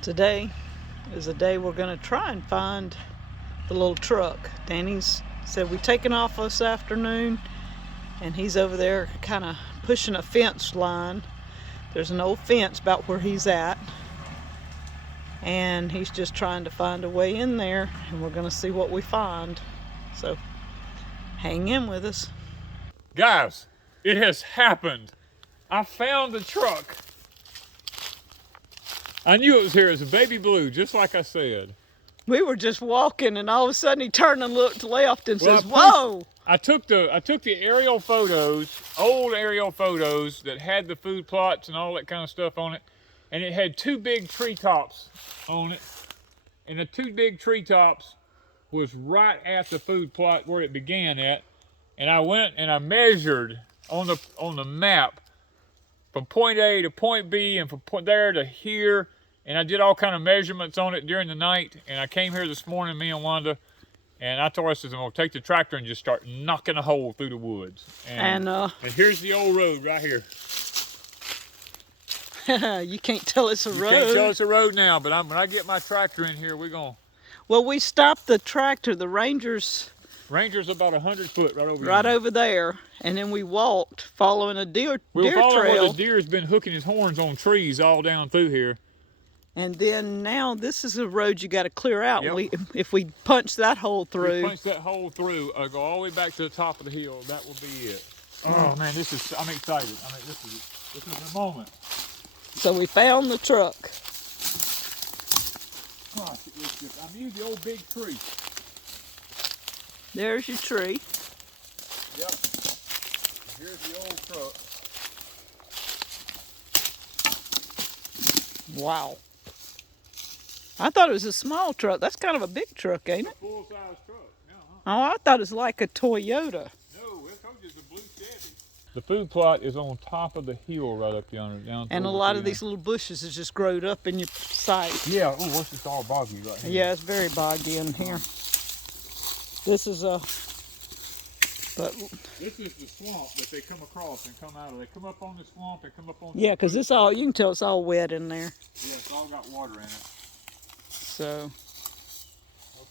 Today is a day we're going to try and find the little truck. Danny's said we're taking off this afternoon, and he's over there kind of pushing a fence line. There's an old fence about where he's at, and he's just trying to find a way in there, and we're going to see what we find. So hang in with us. Guys, it has happened. I found the truck. I knew it was here. It was a baby blue, just like I said. We were just walking, and all of a sudden he turned and looked left and says, "Whoa!" I took the aerial photos, old aerial photos that had the food plots and all that kind of stuff on it, and it had two big treetops on it, and the two big treetops was right at the food plot where it began at, and I went and I measured on the map from point A to point B and from point there to here, and I did all kind of measurements on it during the night, and I came here this morning, me and Wanda, and I told her, I said, I'm going to take the tractor and just start knocking a hole through the woods. And here's the old road right here. You can't tell it's a road. You can't tell it's a road now, but when I get my tractor in here, we're going to... Well, we stopped the tractor, the Ranger's about 100 foot right over here. Right over there, and then we walked following a deer trail. We were following where the deer's been hooking his horns on trees all down through here. And then now this is a road you got to clear out. Yep. If we punch that hole through. Punch that hole through, go all the way back to the top of the hill. That will be it. Oh man, I'm excited. I mean, this is the moment. So we found the truck. Gosh, I'm using the old big tree. There's your tree. Yep. Here's the old truck. Wow. I thought it was a small truck. That's kind of a big truck, ain't it? A full-size truck. Yeah, Oh, I thought it was like a Toyota. No, I told you it's a blue Chevy. The food plot is on top of the hill right up yonder. And a lot of these little bushes has just growed up in your sight. Yeah. Oh, what's this all boggy right here? Yeah, it's very boggy in here. This is This is the swamp that they come across and come out of. They come up on the swamp and come up on. Yeah, because this all, you can tell it's all wet in there. Yeah, it's all got water in it. So.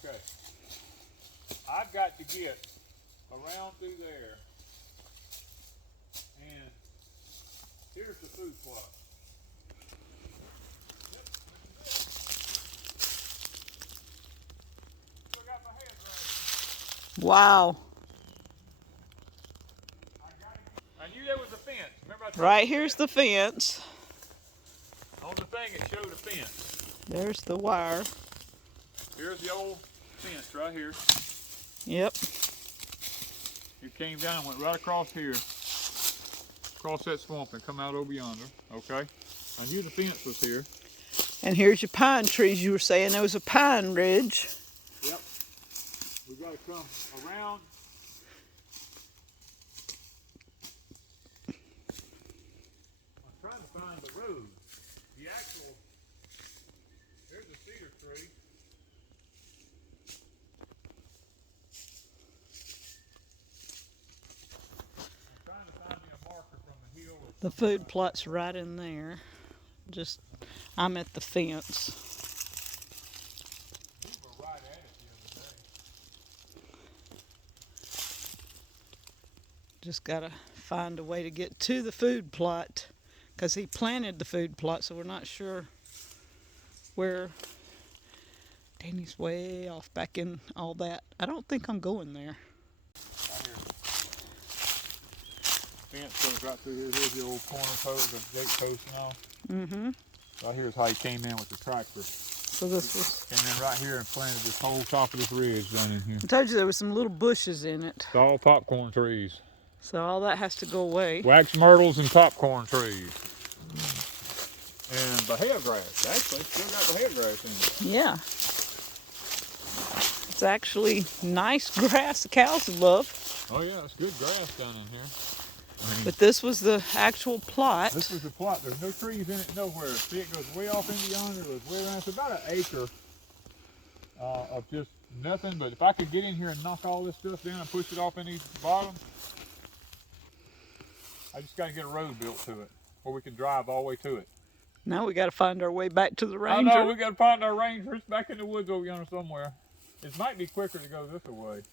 Okay. I've got to get around through there. And here's the food plot. Yep, this is it. Still got my head right. Wow. I knew there was a fence. Remember I told Right you here's the fence. on the thing it showed a fence. There's the wire. Here's the old fence right here. Yep. It came down and went right across here. Across that swamp and come out over yonder. Okay. I knew the fence was here. And here's your pine trees. You were saying there was a pine ridge. Yep. We've got to come around. I'm trying to find the road. The actual, there's a cedar tree. I'm trying to find me a marker from the hill. The food plot's right in there. Just, I'm at the fence. We were right at it the other day. Just gotta find a way to get to the food plot, because he planted the food plot, so we're not sure where. Danny's way off back in all that. I don't think I'm going there. Right here. Fence goes right through here. Here's the old corner post, the gate post and all. Mm-hmm. Right here's how he came in with the tractor. So this was. Came in right here and planted this whole top of this ridge down in here. I told you there was some little bushes in it. It's all popcorn trees. So all that has to go away. Wax myrtles and popcorn trees. And Bahia grass. Actually, still got Bahia grass in it. Yeah. It's actually nice grass the cows love. Oh yeah, it's good grass down in here. I mean, But this was the actual plot. this was the plot. There's no trees in it nowhere. See, it goes way off into yonder. It goes way around. It's about an acre of just nothing. But if I could get in here and knock all this stuff down and push it off in these bottoms, I just got to get a road built to it where we can drive all the way to it. Now we got to find our way back to the I Ranger. know, we got to find our Ranger. It's back in the woods over yonder somewhere. It might be quicker to go this way.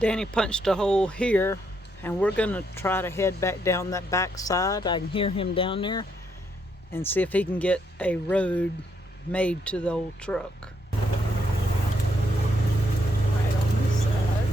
Danny punched a hole here, and we're gonna try to head back down that back side. I can hear him down there, and see if he can get a road made to the old truck. Right on this side.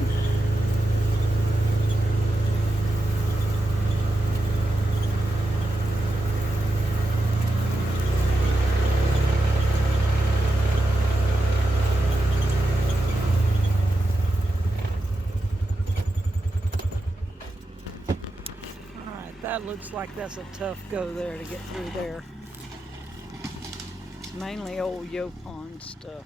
That looks like that's a tough go there to get through there. It's mainly old Yopon stuff.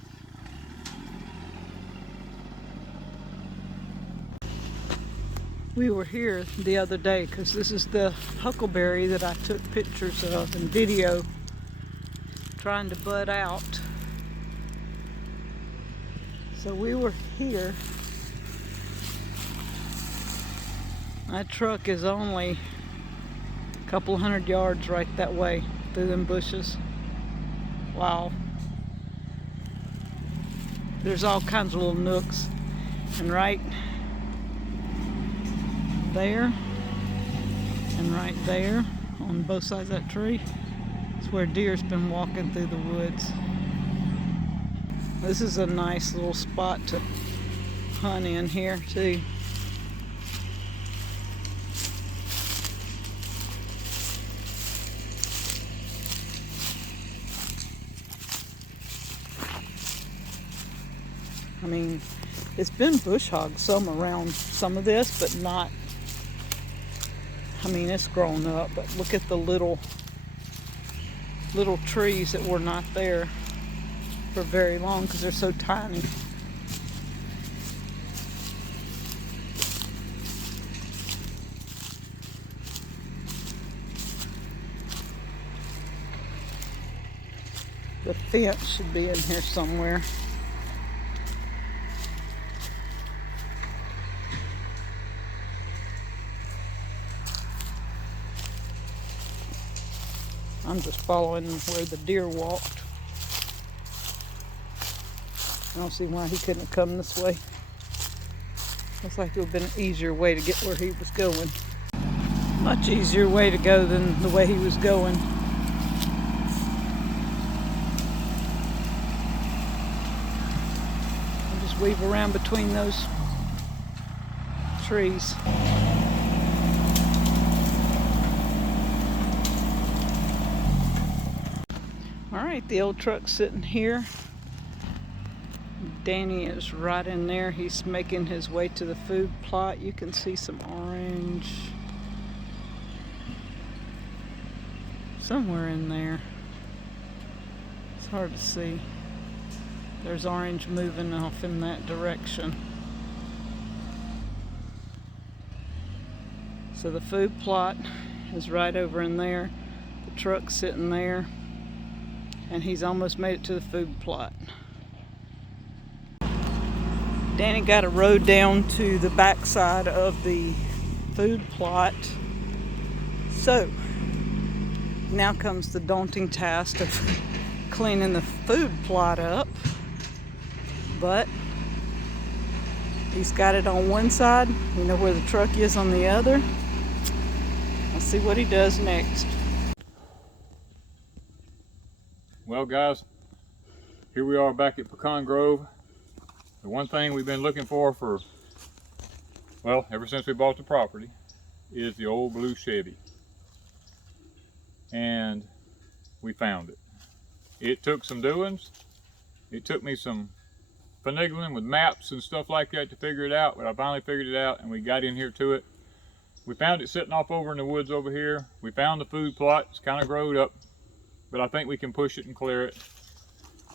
We were here the other day because this is the huckleberry that I took pictures of and video trying to bud out. So we were here. My truck is only couple 100 yards right that way through them bushes. Wow. There's all kinds of little nooks, and right there and right there on both sides of that tree is where deer's been walking through the woods. This is a nice little spot to hunt in here too. I mean, it's been bush hogged some around some of this, but not, I mean, it's grown up, but look at the little trees that were not there for very long because they're so tiny. The fence should be in here somewhere. I'm just following where the deer walked. I don't see why he couldn't have come this way. Looks like it would have been an easier way to get where he was going. Much easier way to go than the way he was going. I'll just weave around between those trees. Alright, the old truck's sitting here. Danny is right in there. He's making his way to the food plot. You can see some orange somewhere in there. It's hard to see. There's orange moving off in that direction. So the food plot is right over in there. The truck's sitting there. And he's almost made it to the food plot. Danny got a road down to the back side of the food plot. So now comes the daunting task of cleaning the food plot up. But he's got it on one side. You know where the truck is on the other. Let's see what he does next. Well guys, here we are back at Pecan Grove. The one thing we've been looking for well, ever since we bought the property, is the old blue Chevy. And we found it. It took some doings. It took me some finagling with maps and stuff like that to figure it out, but I finally figured it out and we got in here to it. We found it sitting off over in the woods over here. We found the food plot. It's kind of growed up, but I think we can push it and clear it.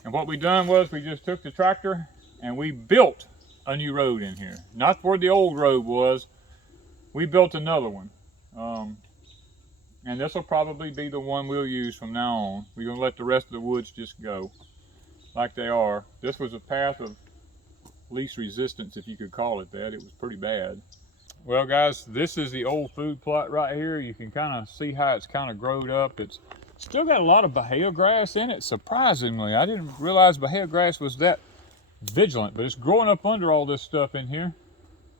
And what we done was we just took the tractor and we built a new road in here. Not where the old road was. We built another one. And this will probably be the one we'll use from now on. We're gonna let the rest of the woods just go like they are. This was a path of least resistance, if you could call it that. It was pretty bad. Well guys, this is the old food plot right here. You can kind of see how it's kind of growed up. It's still got a lot of Bahia grass in it, surprisingly. I didn't realize Bahia grass was that vigilant, but it's growing up under all this stuff in here.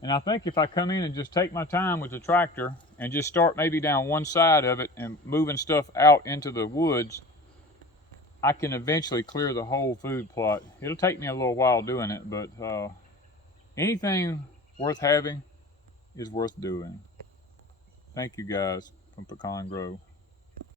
And I think if I come in and just take my time with the tractor and just start maybe down one side of it and moving stuff out into the woods, I can eventually clear the whole food plot. It'll take me a little while doing it, but anything worth having is worth doing. Thank you guys from Pecan Grove.